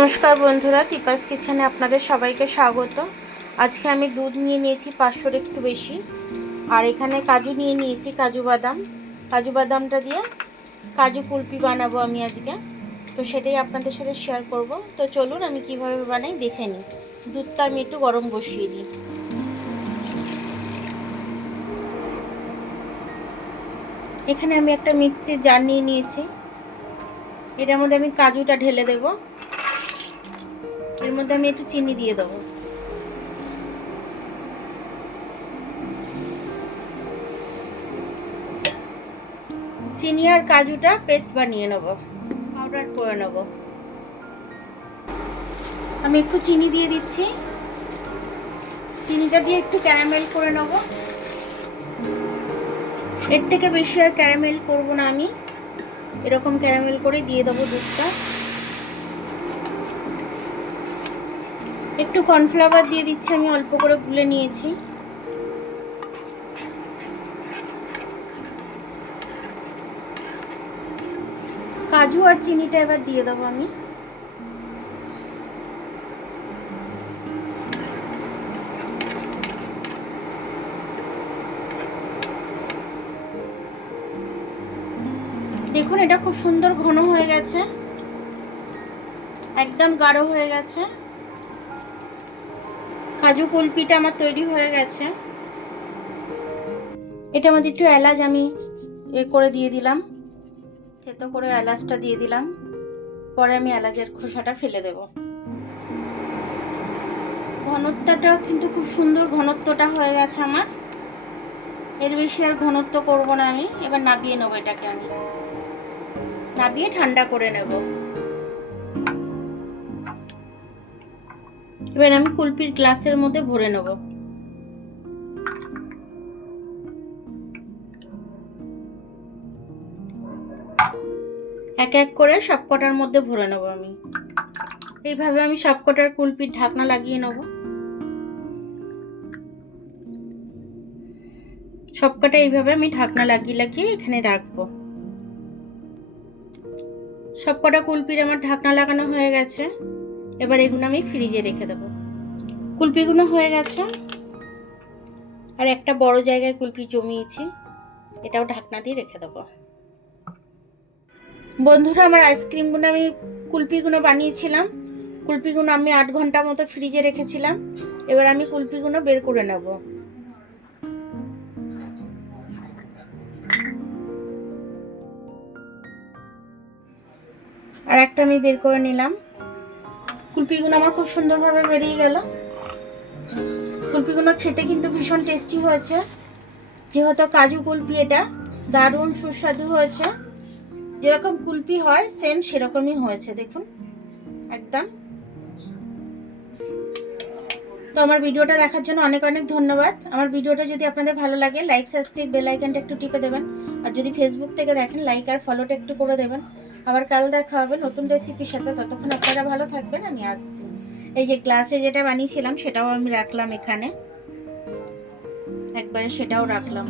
নমস্কার বন্ধুরা, দীপাস কিচেনে আপনাদের সবাইকে স্বাগত। আজকে আমি দুধ নিয়ে নিয়েছি 500-র একটু বেশি, আর এখানে কাজু নিয়ে নিয়েছি, কাজু বাদামটা দিয়ে কাজু কুলফি বানাবো আমি আজকে। তো সেটাই আপনাদের সাথে শেয়ার করব। তো চলুন আমি কিভাবে বানাই দেখে নিই। দুধটা আমি একটু গরম বসিয়ে দিই। এখানে আমি একটা মিক্সির জার নিয়ে নিয়েছি, এটার মধ্যে আমি কাজুটা ঢেলে দেব। এর মধ্যে আমি একটু চিনি দিয়ে দেবো। চিনি আর কাজুটা পেস্ট বানিয়ে নেব, পাউডার করে নেব। আমি একটু চিনি দিয়ে দিচ্ছি, চিনিটা দিয়ে একটু ক্যারামেল করে নেব। এর থেকে বেশি আর ক্যারামেল করব না, আমি এরকম ক্যারামেল করে দিয়ে দেবো দুধটা। একটু কর্নফ্লাওয়ার দিয়ে দিচ্ছি, আমি অল্প করে গুলে নিয়েছি। কাজু আর চিনিটা এবার দিয়ে দেবো আমি। দেখুন এটা খুব সুন্দর ঘন হয়ে গেছে, একদম গাঢ় হয়ে গেছে। কাজু কুলফিটা আমার তৈরি হয়ে গেছে। এটার মধ্যে একটু এলাচ আমি করে দিয়ে দিলাম, থেতো করে এলাচটা দিয়ে দিলাম। পরে আমি এলাচের খোসাটা ফেলে দেব। ঘনত্বটা কিন্তু খুব সুন্দর ঘনত্বটা হয়ে গেছে আমার। এর বেশি আর ঘনত্ব করব না আমি। এবার নাবিয়ে নেবো, এটাকে আমি নাবিয়ে ঠান্ডা করে নেব। এবার আমি কুলফির গ্লাসের মধ্যে ভরে নেব। এক এক করে সবকটার মধ্যে ভরে নেব আমি। এইভাবে আমি সবকটার কুলফির ঢাকনা লাগিয়ে নেব। সবকটা এইভাবে আমি ঢাকনা লাগিয়ে লাগিয়ে এখানে রাখবো। সবকটা কুলফির আমার ঢাকনা লাগানো হয়ে গেছে। এবার এগুলো আমি ফ্রিজে রেখে দেবো। কুলফিগুলো হয়ে গেছে, আর একটা বড় জায়গায় কুলফি জমিয়েছি, এটাও ঢাকনা দিয়ে রেখে দেবো। বন্ধুরা, আমার আইসক্রিমগুলো আমি কুলফিগুলো বানিয়েছিলাম, কুলফিগুলো আমি 8 ঘন্টা মতো ফ্রিজে রেখেছিলাম। এবার আমি কুলফিগুলো বের করে নেব। আর একটা আমি বের করে নিলাম। কুলফিগুলো আমার খুব সুন্দরভাবে বেরিয়ে গেল। কুলফিগুলো খেতে কিন্তু ভীষণ টেস্টি হয়েছে, যেহেতু কাজু কুলফি, এটা দারুণ সুস্বাদু হয়েছে। যেরকম কুলফি হয় সেম সেরকমই হয়েছে, দেখুন একদম। তো আমার ভিডিওটা দেখার জন্য অনেক অনেক ধন্যবাদ। আমার ভিডিওটা যদি আপনাদের ভালো লাগে, লাইক, সাবস্ক্রাইব, বেল আইকনটা একটু টিপে দেবেন। আর যদি ফেসবুক থেকে দেখেন, লাইক আর ফলোটা একটু করে দেবেন। আবার কাল দেখা হবে নতুন রেসিপির সাথে। ততক্ষণ আপনারা ভালো থাকবেন, আমি আসছি। এই যে গ্লাসে যেটা বানিয়েছিলাম সেটাও আমি রাখলাম এখানে, একবারে সেটাও রাখলাম।